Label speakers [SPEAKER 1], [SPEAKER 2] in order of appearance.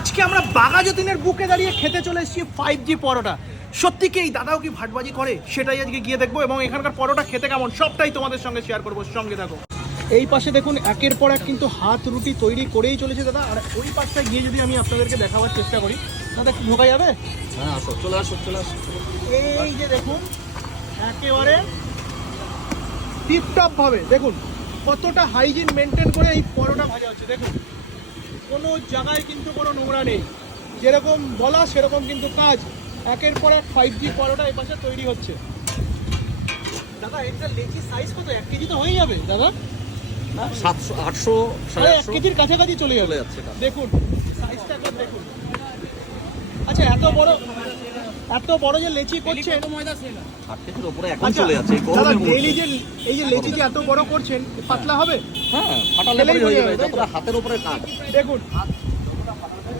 [SPEAKER 1] আজকে আমরা বাঘা যতীনের বুকে দাঁড়িয়ে খেতে চলে এসেছি ফাইভ জি পরোটা। সত্যি কি এই দাদাও কি ভাটবাজি করে? সেটাই আজকে গিয়ে দেখব এবং এখানকার পরোটা খেতে কেমন? সবটাই তোমাদের সঙ্গে শেয়ার করব সঙ্গে থাকো। এই পাশে দেখুন একের পর এক কিন্তু হাত রুটি তৈরি করেই চলেছে দাদা। আর ওই পাশটা গিয়ে যদি আমি আপনাদেরকে দেখাবার চেষ্টা করি দাদা কি ঢোকা যাবে?
[SPEAKER 2] হ্যাঁ আসো চলে আসো চলে আসো।
[SPEAKER 1] এই যে দেখুন একেবারে টিপটপ ভাবে। দেখুন কতটা হাইজিন মেনটেন করে এই পরোটা ভাজা হচ্ছে। দেখুন কোনো জায়গায় কিন্তু কোনো নোংরা নেই। যেরকম বলা সেরকম কিন্তু কাজ। একের পর এক ফাইভ জি পরোটা এই পাশে তৈরি হচ্ছে। দাদা এটা লেচি সাইজ কত? এক কেজি তো হয়ে যাবে দাদা।
[SPEAKER 2] সাতশো আটশো সাড়ে
[SPEAKER 1] এক কেজির কাছাকাছি চলে যাবে।
[SPEAKER 2] যাচ্ছে
[SPEAKER 1] দেখুন সাইজটা দেখুন। আচ্ছা এত বড় এত বড় যে লেচি করছে
[SPEAKER 2] ষাট কেজির ওপরে এখন
[SPEAKER 1] আচ্ছা,
[SPEAKER 2] চলে যাচ্ছে এই
[SPEAKER 1] দাদা
[SPEAKER 2] গরমের
[SPEAKER 1] যে এই যে লেচি যে এত বড় করছেন পাতলা হবে?
[SPEAKER 2] হ্যাঁ ফাটালে হয়ে যাবে? যতটা হাতের উপরে কাজ।
[SPEAKER 1] দেখুন